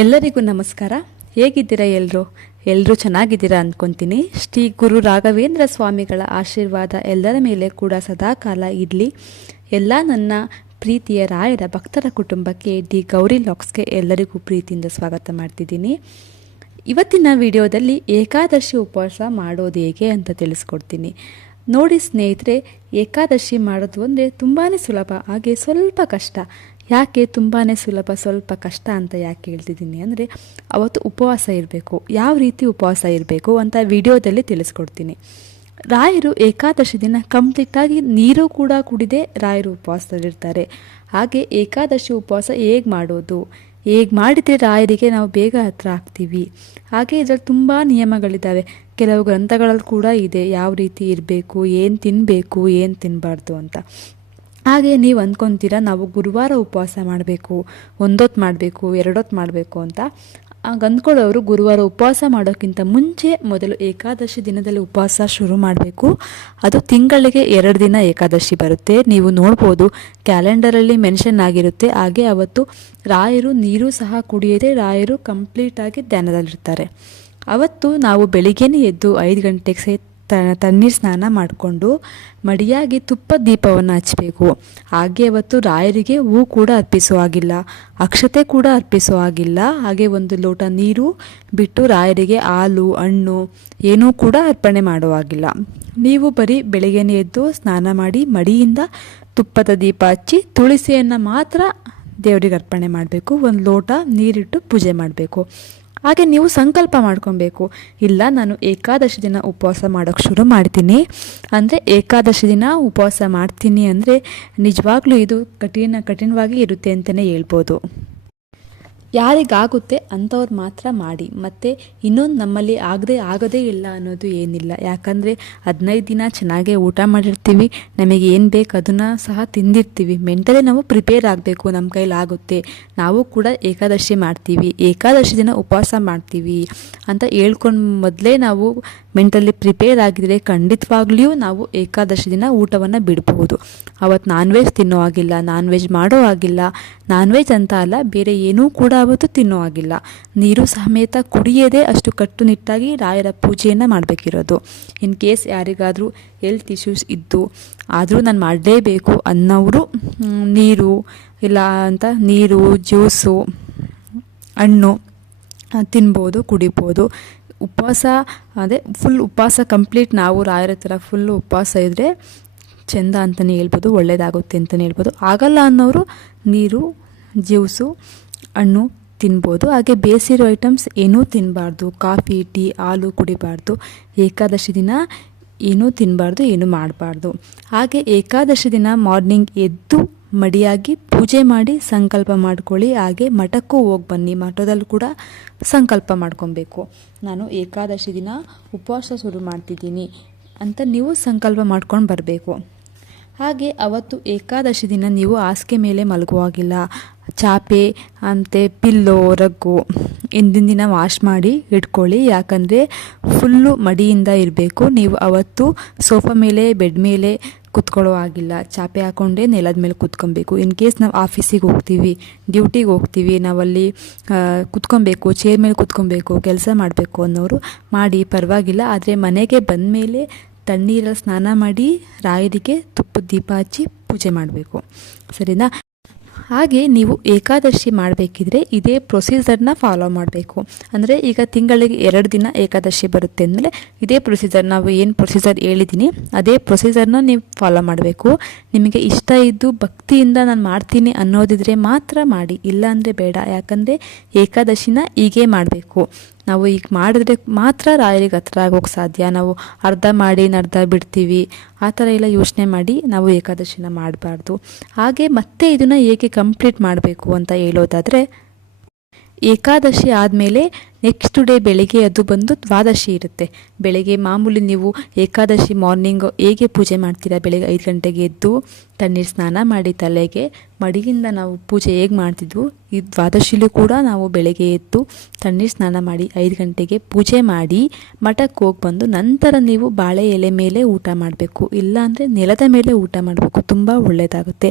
ಎಲ್ಲರಿಗೂ ನಮಸ್ಕಾರ. ಹೇಗಿದ್ದೀರಾ ಎಲ್ಲರೂ ಎಲ್ಲರೂ ಚೆನ್ನಾಗಿದ್ದೀರಾ ಅಂದ್ಕೊತೀನಿ ಶ್ರೀ ಗುರು ರಾಘವೇಂದ್ರ ಸ್ವಾಮಿಗಳ ಆಶೀರ್ವಾದ ಎಲ್ಲರ ಮೇಲೆ ಕೂಡ ಸದಾಕಾಲ ಇರಲಿ. ಎಲ್ಲ ನನ್ನ ಪ್ರೀತಿಯ ರಾಯರ ಭಕ್ತರ ಕುಟುಂಬಕ್ಕೆ ದಿ ಗೌರಿ ಲಾಕ್ಸ್ಗೆ ಎಲ್ಲರಿಗೂ ಪ್ರೀತಿಯಿಂದ ಸ್ವಾಗತ ಮಾಡ್ತಿದ್ದೀನಿ. ಇವತ್ತಿನ ವಿಡಿಯೋದಲ್ಲಿ ಏಕಾದಶಿ ಉಪವಾಸ ಮಾಡೋದು ಹೇಗೆ ಅಂತ ತಿಳಿಸ್ಕೊಡ್ತೀನಿ. ನೋಡಿ ಸ್ನೇಹಿತರೆ, ಏಕಾದಶಿ ಮಾಡೋದು ಅಂದರೆ ತುಂಬಾ ಸುಲಭ, ಹಾಗೆ ಸ್ವಲ್ಪ ಕಷ್ಟ. ಯಾಕೆ ತುಂಬಾ ಸುಲಭ? ಸ್ವಲ್ಪ ಕಷ್ಟ ಅಂತ ಯಾಕೆ ಹೇಳ್ತಿದ್ದೀನಿ ಅಂದರೆ, ಅವತ್ತು ಉಪವಾಸ ಇರಬೇಕು. ಯಾವ ರೀತಿ ಉಪವಾಸ ಇರಬೇಕು ಅಂತ ವಿಡಿಯೋದಲ್ಲಿ ತಿಳಿಸ್ಕೊಡ್ತೀನಿ. ರಾಯರು ಏಕಾದಶಿ ದಿನ ಕಂಪ್ಲೀಟಾಗಿ ನೀರು ಕೂಡ ಕುಡಿದೆ ರಾಯರು ಉಪವಾಸದಲ್ಲಿರ್ತಾರೆ. ಹಾಗೆ ಏಕಾದಶಿ ಉಪವಾಸ ಹೇಗೆ ಮಾಡೋದು? ಹೇಗೆ ಮಾಡಿದರೆ ರಾಯರಿಗೆ ನಾವು ಬೇಗ ಹತ್ರ ಆಗ್ತೀವಿ? ಹಾಗೆ ಇದರಲ್ಲಿ ತುಂಬ ನಿಯಮಗಳಿದ್ದಾವೆ. ಕೆಲವು ಗ್ರಂಥಗಳಲ್ಲಿ ಕೂಡ ಇದೆ. ಯಾವ ರೀತಿ ಇರಬೇಕು, ಏನು ತಿನ್ನಬೇಕು ಏನು ತಿನ್ನಬಾರ್ದು ಅಂತ. ಹಾಗೆ ನೀವು ಅಂದ್ಕೊತೀರಾ ನಾವು ಗುರುವಾರ ಉಪವಾಸ ಮಾಡಬೇಕು ಒಂದೊತ್ತು ಮಾಡಬೇಕು ಎರಡೊತ್ತು ಮಾಡಬೇಕು ಅಂತ. ಆಗ ಅಂದ್ಕೊಳ್ಳೋರು ಗುರುವಾರ ಉಪವಾಸ ಮಾಡೋಕ್ಕಿಂತ ಮುಂಚೆ ಮೊದಲು ಏಕಾದಶಿ ದಿನದಲ್ಲಿ ಉಪವಾಸ ಶುರು ಮಾಡಬೇಕು. ಅದು ತಿಂಗಳಿಗೆ ಎರಡು ದಿನ ಏಕಾದಶಿ ಬರುತ್ತೆ. ನೀವು ನೋಡ್ಬೋದು, ಕ್ಯಾಲೆಂಡರಲ್ಲಿ ಮೆನ್ಷನ್ ಆಗಿರುತ್ತೆ. ಹಾಗೆ ಅವತ್ತು ರಾಯರು ನೀರು ಸಹ ಕುಡಿಯದೆ, ರಾಯರು ಕಂಪ್ಲೀಟಾಗಿ ಧ್ಯಾನದಲ್ಲಿರ್ತಾರೆ. ಅವತ್ತು ನಾವು ಬೆಳಿಗ್ಗೆನೇ ಎದ್ದು ಐದು ಗಂಟೆಗೆ ಸೇ ತ, ತಣ್ಣೀರು ಸ್ನಾನ ಮಾಡಿಕೊಂಡು ಮಡಿಯಾಗಿ ತುಪ್ಪದ ದೀಪವನ್ನು ಹಚ್ಚಬೇಕು ಹಾಗೆ ಅವತ್ತು ರಾಯರಿಗೆ ಹೂ ಕೂಡ ಅರ್ಪಿಸೋ ಆಗಿಲ್ಲ ಅಕ್ಷತೆ ಕೂಡ ಅರ್ಪಿಸೋ ಆಗಿಲ್ಲ ಹಾಗೆ ಒಂದು ಲೋಟ ನೀರು ಬಿಟ್ಟು ರಾಯರಿಗೆ ಹಾಲು, ಹಣ್ಣು ಏನೂ ಕೂಡ ಅರ್ಪಣೆ ಮಾಡೋ ಹಾಗಿಲ್ಲ ನೀವು ಬರೀ ಬೆಳಗ್ಗೆನೇ ಎದ್ದು ಸ್ನಾನ ಮಾಡಿ ಮಡಿಯಿಂದ ತುಪ್ಪದ ದೀಪ ಹಚ್ಚಿ ತುಳಸಿಯನ್ನು ಮಾತ್ರ ದೇವರಿಗೆ ಅರ್ಪಣೆ ಮಾಡಬೇಕು. ಒಂದು ಲೋಟ ನೀರಿಟ್ಟು ಪೂಜೆ ಮಾಡಬೇಕು. ಹಾಗೆ ನೀವು ಸಂಕಲ್ಪ ಮಾಡ್ಕೊಬೇಕು. ಇಲ್ಲ, ನಾನು ಏಕಾದಶಿ ದಿನ ಉಪವಾಸ ಮಾಡೋಕ್ಕೆ ಶುರು ಮಾಡ್ತೀನಿ. ಅಂದರೆ ಏಕಾದಶಿ ದಿನ ಉಪವಾಸ ಮಾಡ್ತೀನಿ ಅಂದರೆ ನಿಜವಾಗ್ಲೂ ಇದು ಕಠಿಣ ಕಠಿಣವಾಗಿ ಇರುತ್ತೆ ಅಂತಲೇ ಹೇಳ್ಬೋದು. ಯಾರಿಗಾಗುತ್ತೆ ಅಂಥವ್ರು ಮಾತ್ರ ಮಾಡಿ. ಮತ್ತು ಇನ್ನೊಂದು ನಮ್ಮಲ್ಲಿ ಆಗದೆ ಆಗೋದೇ ಇಲ್ಲ ಅನ್ನೋದು ಏನಿಲ್ಲ. ಯಾಕಂದರೆ ಹದಿನೈದು ದಿನ ಚೆನ್ನಾಗೇ ಊಟ ಮಾಡಿರ್ತೀವಿ. ನಮಗೆ ಏನು ಬೇಕು ಅದನ್ನು ಸಹ ತಿಂದಿರ್ತೀವಿ. ಮೆಂಟಲಿ ನಾವು ಪ್ರಿಪೇರ್ ಆಗಬೇಕು. ನಮ್ಮ ಕೈಲಾಗುತ್ತೆ ನಾವು ಕೂಡ ಏಕಾದಶಿ ಮಾಡ್ತೀವಿ. ಏಕಾದಶಿ ದಿನ ಉಪವಾಸ ಮಾಡ್ತೀವಿ ಅಂತ ಹೇಳ್ಕೊಂಡು ಮೊದಲೇ ನಾವು ಮೆಂಟಲಿ ಪ್ರಿಪೇರ್ ಆಗಿದ್ರೆ ಖಂಡಿತವಾಗ್ಲೂ ನಾವು ಏಕಾದಶಿ ದಿನ ಊಟವನ್ನು ಬಿಡಬಹುದು. ಅವತ್ತು ನಾನ್ ವೆಜ್ ತಿನ್ನೋ ಆಗಿಲ್ಲ ನಾನ್ ವೆಜ್ ಮಾಡೋ ಆಗಿಲ್ಲ ನಾನ್ ವೆಜ್ ಅಂತ ಅಲ್ಲ, ಬೇರೆ ಏನೂ ಕೂಡ ಅವತ್ತು ತಿನ್ನೋ ಆಗಿಲ್ಲ ನೀರು ಸಮೇತ ಕುಡಿಯದೇ ಅಷ್ಟು ಕಟ್ಟುನಿಟ್ಟಾಗಿ ರಾಯರ ಪೂಜೆಯನ್ನು ಮಾಡಬೇಕಿರೋದು. ಇನ್ ಕೇಸ್ ಯಾರಿಗಾದರೂ ಹೆಲ್ತ್ ಇಶ್ಯೂಸ್ ಇದ್ದು, ಆದರೂ ನಾನು ಮಾಡಲೇಬೇಕು ಅನ್ನೋರು ನೀರು, ಇಲ್ಲ ಅಂತ ನೀರು, ಜ್ಯೂಸು, ಹಣ್ಣು, ತಿನ್ಬೋದು, ಕುಡಿಬೋದು. ಉಪವಾಸ, ಅದೇ ಫುಲ್ ಉಪವಾಸ ಕಂಪ್ಲೀಟ್ ನಾವು ರಾಯರ ಥರ ಫುಲ್ ಉಪವಾಸ ಇದ್ದರೆ ಚೆಂದ ಅಂತಲೇ ಹೇಳ್ಬೋದು ಒಳ್ಳೆಯದಾಗುತ್ತೆ ಅಂತಲೇ ಹೇಳ್ಬೋದು. ಆಗಲ್ಲ ಅನ್ನೋರು ನೀರು ಜ್ಯೂಸು ಹಣ್ಣು ತಿನ್ಬೋದು. ಹಾಗೆ ಬೇಸಿರೋ ಐಟಮ್ಸ್ ಏನೂ ತಿನ್ನಬಾರ್ದು ಕಾಫಿ, ಟೀ, ಹಾಲು ಕುಡಿಬಾರ್ದು. ಏಕಾದಶಿ ದಿನ ಏನೂ ತಿನ್ನಬಾರ್ದು ಏನೂ ಮಾಡಬಾರ್ದು. ಹಾಗೆ ಏಕಾದಶಿ ದಿನ ಮಾರ್ನಿಂಗ್ ಎದ್ದು ಮಡಿಯಾಗಿ ಪೂಜೆ ಮಾಡಿ ಸಂಕಲ್ಪ ಮಾಡ್ಕೊಳ್ಳಿ. ಹಾಗೆ ಮಠಕ್ಕೂ ಹೋಗಿ ಬನ್ನಿ. ಮಠದಲ್ಲೂ ಕೂಡ ಸಂಕಲ್ಪ ಮಾಡ್ಕೊಬೇಕು. ನಾನು ಏಕಾದಶಿ ದಿನ ಉಪವಾಸ ಶುರು ಮಾಡ್ತಿದ್ದೀನಿ ಅಂತ ನೀವು ಸಂಕಲ್ಪ ಮಾಡ್ಕೊಂಡು ಬರಬೇಕು. ಹಾಗೆ ಅವತ್ತು ಏಕಾದಶಿ ದಿನ ನೀವು ಹಾಸಿಗೆ ಮೇಲೆ ಮಲಗುವಾಗಿಲ್ಲ. ಚಾಪೆ, ಅಂತೆ ಪಿಲ್ಲೋ, ರಗ್ಗು ಹಿಂದಿನ ದಿನ ವಾಶ್ ಮಾಡಿ ಇಟ್ಕೊಳ್ಳಿ. ಯಾಕಂದರೆ ಫುಲ್ಲು ಮಡಿಯಿಂದ ಇರಬೇಕು. ನೀವು ಅವತ್ತು ಸೋಫಾ ಮೇಲೆ, ಬೆಡ್ ಮೇಲೆ ಕುತ್ಕೊಳ್ಳೋ ಆಗಿಲ್ಲ ಚಾಪೆ ಹಾಕ್ಕೊಂಡೇ ನೆಲದ ಮೇಲೆ ಕುತ್ಕೊಬೇಕು. ಇನ್ ಕೇಸ್ ನಾವು ಆಫೀಸಿಗೆ ಹೋಗ್ತೀವಿ ಡ್ಯೂಟಿಗೆ ಹೋಗ್ತೀವಿ, ನಾವಲ್ಲಿ ಕುತ್ಕೊಬೇಕು ಚೇರ್ ಮೇಲೆ ಕುತ್ಕೊಬೇಕು, ಕೆಲಸ ಮಾಡಬೇಕು ಅನ್ನೋರು ಮಾಡಿ, ಪರವಾಗಿಲ್ಲ. ಆದರೆ ಮನೆಗೆ ಬಂದ ಮೇಲೆ ತಣ್ಣೀರಲ್ಲಿ ಸ್ನಾನ ಮಾಡಿ, ರಾಯರಿಗೆ ತುಪ್ಪದ ದೀಪ ಹಚ್ಚಿ ಪೂಜೆ ಮಾಡಬೇಕು. ಸರಿನಾ? ಹಾಗೆ ನೀವು ಏಕಾದಶಿ ಮಾಡಬೇಕಿದ್ರೆ ಇದೇ ಪ್ರೊಸೀಜರ್ನ ಫಾಲೋ ಮಾಡಬೇಕು. ಅಂದರೆ ಈಗ ತಿಂಗಳಿಗೆ ಎರಡು ದಿನ ಏಕಾದಶಿ ಬರುತ್ತೆ ಅಂದರೆ ಇದೇ ಪ್ರೊಸೀಜರ್ ನಾವು ಏನು ಪ್ರೊಸೀಜರ್ ಹೇಳಿದ್ದೀನಿ ಅದೇ ಪ್ರೊಸೀಜರ್ನ ನೀವು ಫಾಲೋ ಮಾಡಬೇಕು. ನಿಮಗೆ ಇಷ್ಟ ಇದ್ದು ಭಕ್ತಿಯಿಂದ ನಾನು ಮಾಡ್ತೀನಿ ಅನ್ನೋದಿದ್ರೆ ಮಾತ್ರ ಮಾಡಿ, ಇಲ್ಲಾಂದರೆ ಬೇಡ. ಯಾಕಂದರೆ ಏಕಾದಶಿನ ಹೀಗೆ ಮಾಡಬೇಕು. ನಾವು ಈಗ ಮಾಡಿದ್ರೆ ಮಾತ್ರ ರಾಯರಿಗೆ ಹತ್ರ ಆಗೋಕೆ ಸಾಧ್ಯ. ನಾವು ಅರ್ಧ ಮಾಡಿ, ಅರ್ಧ ಬಿಡ್ತೀವಿ. ಆ ಥರ ಎಲ್ಲ ಯೋಚನೆ ಮಾಡಿ ನಾವು ಏಕಾದಶಿನ ಮಾಡಬಾರ್ದು. ಹಾಗೆ ಮತ್ತೆ ಇದನ್ನು ಹೇಗೆ ಕಂಪ್ಲೀಟ್ ಮಾಡಬೇಕು ಅಂತ ಹೇಳೋದಾದರೆ ಏಕಾದಶಿ ಆದಮೇಲೆ ನೆಕ್ಸ್ಟ್ ಡೇ ಬೆಳಿಗ್ಗೆ ಅದು ಬಂದು ದ್ವಾದಶಿ ಇರುತ್ತೆ. ಬೆಳಗ್ಗೆ ಮಾಮೂಲಿ ನೀವು ಏಕಾದಶಿ ಮಾರ್ನಿಂಗ್ ಹೇಗೆ ಪೂಜೆ ಮಾಡ್ತೀರಾ? ಬೆಳಗ್ಗೆ ಐದು ಗಂಟೆಗೆ ಎದ್ದು ತಣ್ಣೀರು ಸ್ನಾನ ಮಾಡಿ ತಲೆಗೆ ಮಡಿಯಿಂದ ನಾವು ಪೂಜೆ ಹೇಗೆ ಮಾಡ್ತಿದ್ವು? ಈ ದ್ವಾದಶಿಲಿ ಕೂಡ ನಾವು ಬೆಳಗ್ಗೆ ಎದ್ದು ತಣ್ಣೀರು ಸ್ನಾನ ಮಾಡಿ ಐದು ಗಂಟೆಗೆ ಪೂಜೆ ಮಾಡಿ ಮಠಕ್ಕೆ ಹೋಗಿ ಬಂದು ನಂತರ ನೀವು ಬಾಳೆ ಎಲೆ ಮೇಲೆ ಊಟ ಮಾಡಬೇಕು. ಇಲ್ಲಾಂದರೆ ನೆಲದ ಮೇಲೆ ಊಟ ಮಾಡಬೇಕು. ತುಂಬ ಒಳ್ಳೆಯದಾಗುತ್ತೆ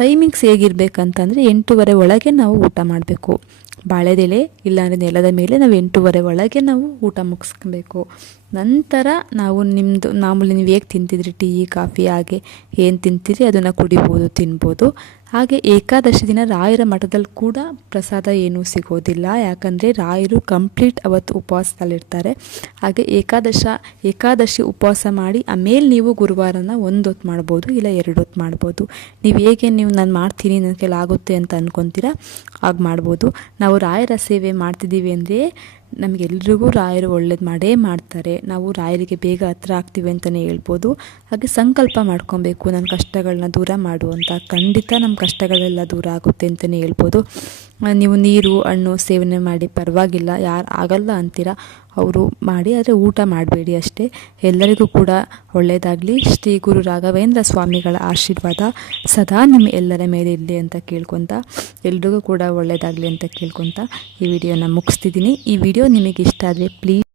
ಟೈಮಿಂಗ್ಸ್ ಹೇಗಿರ್ಬೇಕಂತಂದರೆ ಎಂಟೂವರೆ ಒಳಗೆ ನಾವು ಊಟ ಮಾಡಬೇಕು. ಬಾಳೆದೆಲೆ ಇಲ್ಲಾಂದರೆ ನೆಲದ ಮೇಲೆ ನಾವು ಎಂಟೂವರೆ ಒಳಗೆ ನಾವು ಊಟ ಮುಗಿಸ್ಬೇಕು. ನಂತರ ನಾವು ನಿಮ್ಮದು ಮಾಮೂಲಿ ನೀವು ಹೇಗೆ ತಿಂತಿದ್ರಿ? ಟೀ, ಕಾಫಿ, ಹಾಗೆ ಏನು ತಿಂತೀರಿ? ಅದನ್ನು ಕುಡಿಬೋದು, ತಿನ್ಬೋದು. ಹಾಗೆ ಏಕಾದಶಿ ದಿನ ರಾಯರ ಮಠದಲ್ಲಿ ಕೂಡ ಪ್ರಸಾದ ಏನೂ ಸಿಗೋದಿಲ್ಲ. ಯಾಕಂದರೆ ರಾಯರು ಕಂಪ್ಲೀಟ್ ಅವತ್ತು ಉಪವಾಸದಲ್ಲಿರ್ತಾರೆ. ಹಾಗೆ ಏಕಾದಶ, ಏಕಾದಶಿ ಉಪವಾಸ ಮಾಡಿ ಆಮೇಲೆ ನೀವು ಗುರುವಾರನ ಒಂದು ಹೊತ್ತು ಮಾಡ್ಬೋದು, ಇಲ್ಲ ಎರಡು ಹೊತ್ತು ಮಾಡ್ಬೋದು. ನೀವು ಹೇಗೆ ನೀವು ನಾನು ಮಾಡ್ತೀನಿ ನನ್ನ ಕೈಲಾಗುತ್ತೆ ಅಂತ ಅಂದ್ಕೊತೀರ ಹಾಗೆ ಮಾಡ್ಬೋದು. ನಾವು ರಾಯರ ಸೇವೆ ಮಾಡ್ತಿದ್ದೀವಿ ಅಂದರೆ ನಮಗೆಲ್ರಿಗೂ ರಾಯರು ಒಳ್ಳೇದು ಮಾಡೇ ಮಾಡ್ತಾರೆ. ನಾವು ರಾಯರಿಗೆ ಬೇಗ ಹತ್ರ ಆಗ್ತೀವಿ ಅಂತಲೇ ಹೇಳ್ಬೋದು. ಹಾಗೆ ಸಂಕಲ್ಪ ಮಾಡ್ಕೊಬೇಕು. ನನ್ನ ಕಷ್ಟಗಳನ್ನ ದೂರ ಮಾಡು ಅಂತ ಖಂಡಿತ ನಮ್ಮ ಕಷ್ಟಗಳೆಲ್ಲ ದೂರ ಆಗುತ್ತೆ ಅಂತಲೇ ಹೇಳ್ಬೋದು. ನೀವು ನೀರು, ಹಣ್ಣು ಸೇವನೆ ಮಾಡಿ ಪರವಾಗಿಲ್ಲ. ಯಾರು ಆಗಲ್ಲ ಅಂತೀರಾ? ಅವರು ಮಾಡಿ, ಆದರೆ ಊಟ ಮಾಡಬೇಡಿ ಅಷ್ಟೇ. ಎಲ್ಲರಿಗೂ ಕೂಡ ಒಳ್ಳೆಯದಾಗಲಿ ಶ್ರೀ ಗುರು ರಾಘವೇಂದ್ರ ಸ್ವಾಮಿಗಳ ಆಶೀರ್ವಾದ ಸದಾ ನಿಮ್ಮ ಎಲ್ಲರ ಮೇಲೆ ಇರಲಿ ಅಂತ ಕೇಳ್ಕೊತ, ಎಲ್ರಿಗೂ ಕೂಡ ಒಳ್ಳೆಯದಾಗಲಿ ಅಂತ ಕೇಳ್ಕೊತ ಈ ವಿಡಿಯೋನ ಮುಗಿಸ್ತಿದ್ದೀನಿ. ಈ ವಿಡಿಯೋ ನಿಮಗೆ ಇಷ್ಟ ಆದರೆ ಪ್ಲೀಸ್